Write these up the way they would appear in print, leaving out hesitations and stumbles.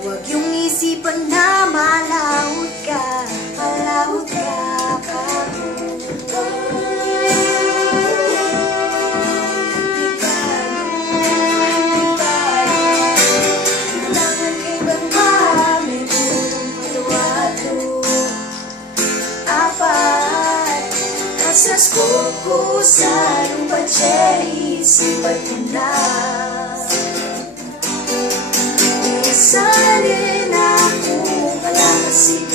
Huwag yung isipan na malawot ka Asas kuku sa lupa cherry sipat na Isalin ako kalakasin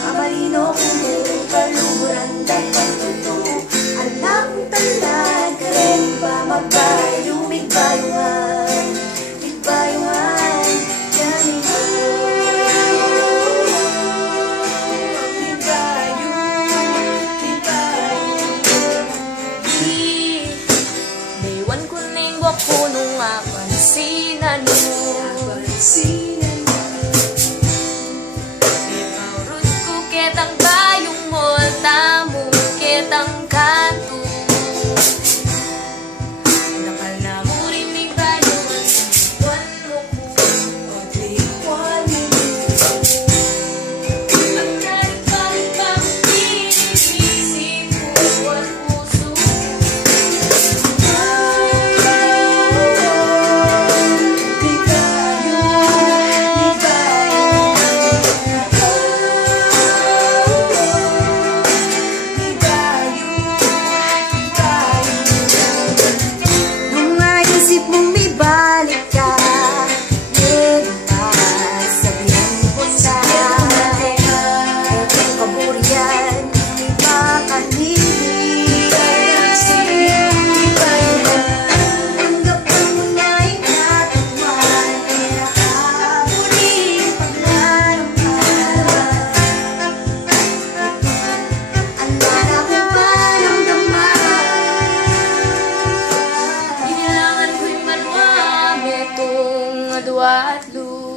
Mamalino kung kaluran dapat totoo Alam talag ka rin ba magbayo Bigbayuan Punong apansinan mo Ipaurot ko ketang bayong mo Tamo ketang kanto Nakal na mo rin ni bayong Wan mo ko Wan mo Ang nalit-balit pa Inisip mo Wan puso Isip mong may balik ka sabihin ko sa kaburian makanibig Tanggapin mo na yung katatuan nakabuli paglaramdaman Ang nana ko ba ng damay Dua-lu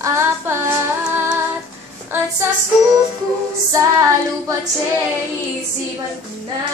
apat at sa kuku sa lupa isipan ko na